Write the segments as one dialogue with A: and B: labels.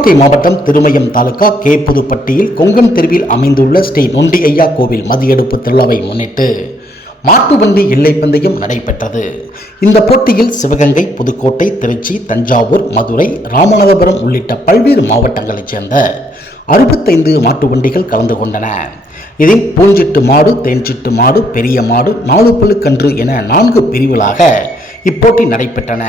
A: புதுக்கோட்டை மாவட்டம் திருமயம் தாலுகா கே புதுப்பட்டியில் கொங்கன் தெருவில் அமைந்துள்ள ஸ்ரீ நொண்டி ஐயா கோவில் மதியெடுப்பு திருவிழாவை முன்னிட்டு மாட்டுவண்டி எல்லை பந்தயம் நடைபெற்றது. இந்த போட்டியில் சிவகங்கை புதுக்கோட்டை திருச்சி தஞ்சாவூர் மதுரை ராமநாதபுரம் உள்ளிட்ட பல்வேறு மாவட்டங்களைச் சேர்ந்த அறுபத்தைந்து மாட்டு வண்டிகள் கலந்து கொண்டன. இதில் பூஞ்சிட்டு மாடு தேன்சிட்டு மாடு பெரிய மாடு நாலு பழுக்கன்று என நான்கு பிரிவுகளாக இப்போட்டி நடைபெற்றன.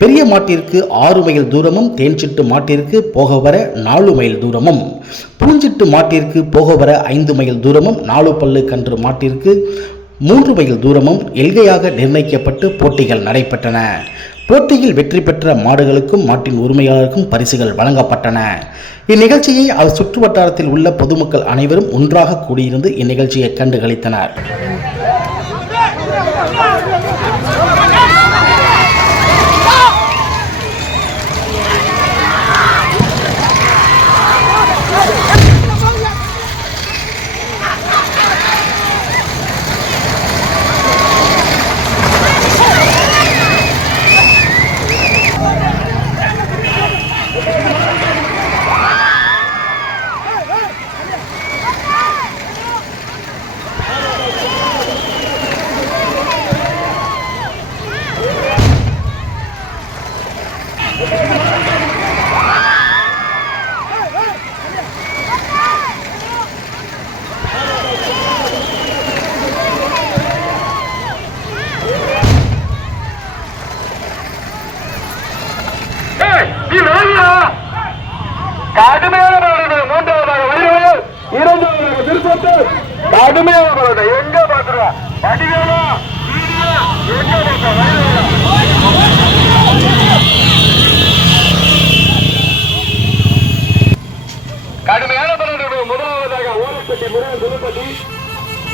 A: பெரிய மாட்டிற்கு ஆறு மைல் தூரமும் தேன்சிட்டு மாட்டிற்கு போக வர நாலு மைல் தூரமும். பூஞ்சிட்டு மாட்டிற்கு போக வர ஐந்து மைல் தூரமும் நாலு பல்லு கன்று மாட்டிற்கு மூன்று மைல் தூரமும் எல்கையாக நிர்ணயிக்கப்பட்டு போட்டிகள் நடைபெற்றன. போட்டியில் வெற்றி பெற்ற மாடுகளுக்கும் மாட்டின் உரிமையாளருக்கும் பரிசுகள் வழங்கப்பட்டன. இந்நிகழ்ச்சியை அவர் சுற்று வட்டாரத்தில் உள்ள பொதுமக்கள் அனைவரும் ஒன்றாக கூடியிருந்து இந்நிகழ்ச்சியை கண்டு
B: கழித்தனர் கடுமையான போராட்டம் எங்க பாக்குறா வடிவேலா எங்க பாக்குறா புதுப்பட்டி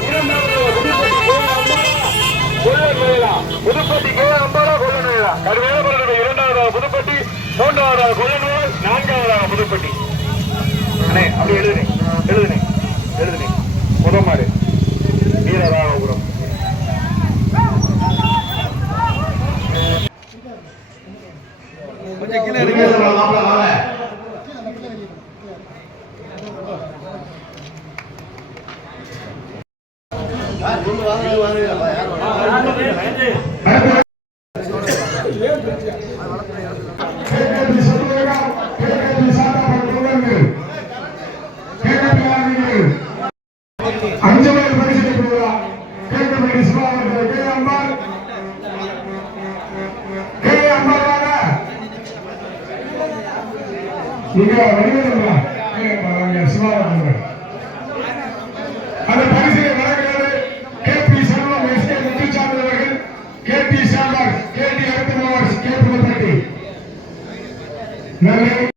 B: இரண்டாவதாக புதுப்பட்டி கொல்லன் புதுப்பட்டி கே அம்பாலா கடுமையான இரண்டாவதாக புதுப்பட்டி மூன்றாவதாக நான்காவதாக புதுப்பட்டி அண்ணே அப்படி எழுதுனே எழுதுனே எழுதுனே. முதல் வீரராகபுரம்
C: அம்பாள் வாங்க சிவாபுரம் அந்த பரிசு Não